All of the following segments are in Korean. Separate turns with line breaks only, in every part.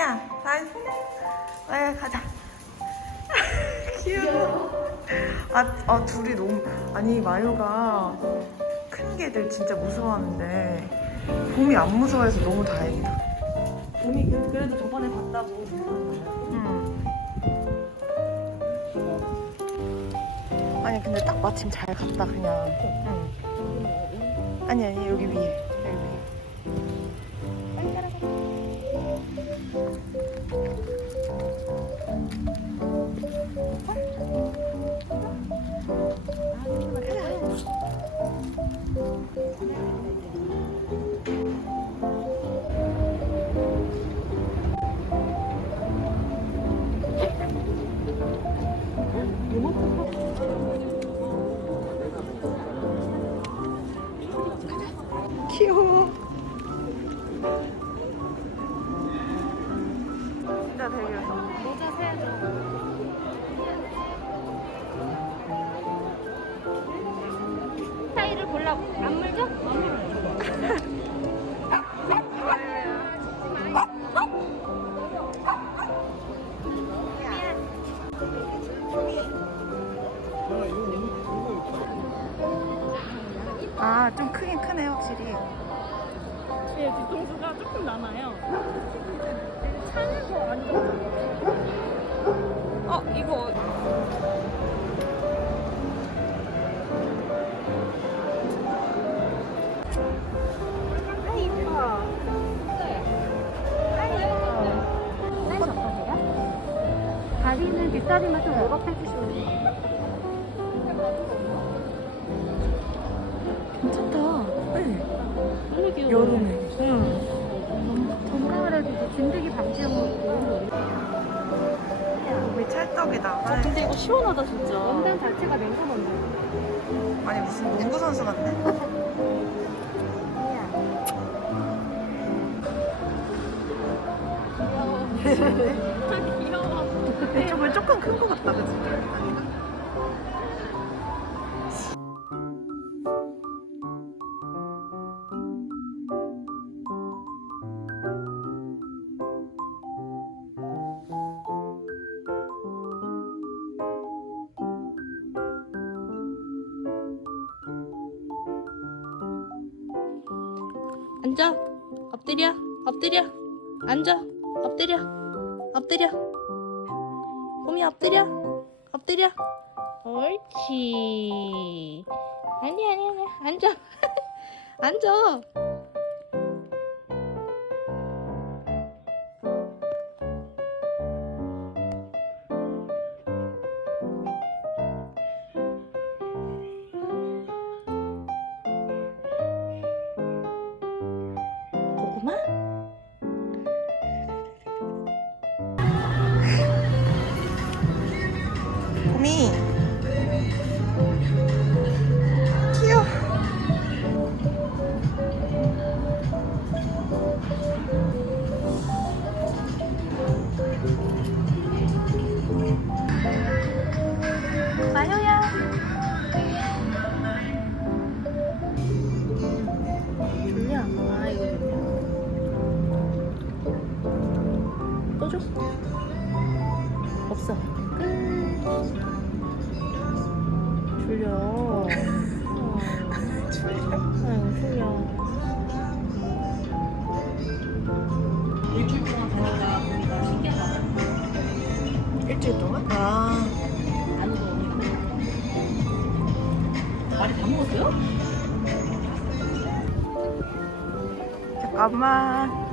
봄이야, 잘. 아, 가자. 귀여워. 아, 아, 둘이 너무. 아니, 마유가 큰 개들 진짜 무서워하는데, 봄이 안 무서워해서 너무 다행이다.
봄이 그- 그래도 저번에 봤다고
응. 아니, 근데 딱 마침 잘 갔다, 그냥. 응. 아니, 아니. 여기 위에. 귀여워. 진짜 되게
모자 세야죠. 사이를 보려고 안 물죠? 안 물어요.
아, 좀 크긴 크네, 확실히.
예, 뒤통수가 조금 남아요. 차는 더 많이
어, 이거.
아. 사이즈 어떠세요? 다리는 뒷다리만 좀 오버해 주시면 돼요.
괜찮다. 네.
귀여워.
여름에. 응.
건강을 해도 이제 진드기 방지용으로
우리 찰떡이다.
아, 근데 이거 시원하다 진짜.
원단 자체가 원단.
아니, 무슨 농구 선수 같네.
귀여워.
저번에 조금 큰거 같다, 그치?
앉아. 엎드려. 엎드려. 앉아. 엎드려. 엎드려. 봄이 엎드려. 엎드려. 옳지. 아니 아니 아니. 앉아. 앉아. 없어. 끝. 졸려. 어. 아이고 졸려. 일주일 동안 대화가 보니까 신기하다.
일주일 동안? 아.
안 먹어. 말이 다 먹었어요?
잠깐만.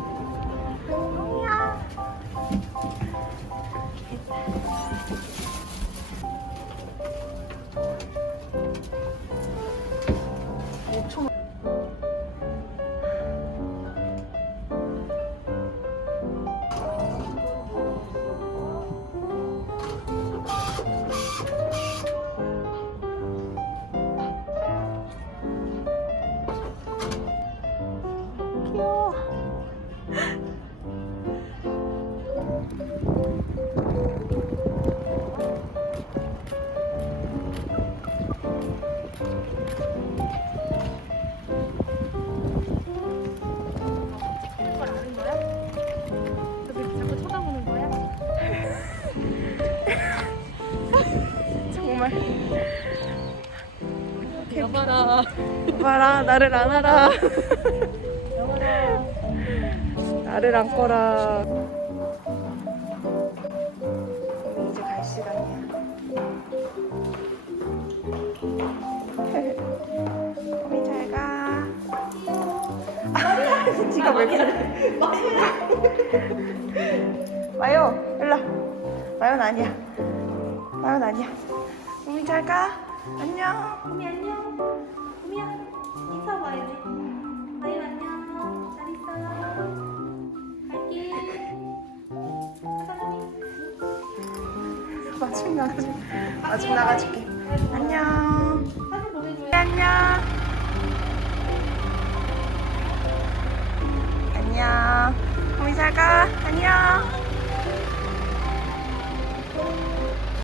여봐라.
봐라. 나를 안아라. 나를 안거라. 우리 이제 갈 시간이야. 우리 잘가. 아, 지가 왜 그래? 마요. 일로 마요는 아니야. 마요는 아니야. 우리 잘가 안녕
우미 안녕. 우미야 인사 봐야지. 아유 안녕. 잘 있어. 갈게. 사랑해.
마중 나가줄게. 마중 나가줄게. 안녕.
사진 보내줘요.
안녕. 안녕. 우리 잘 가. 안녕.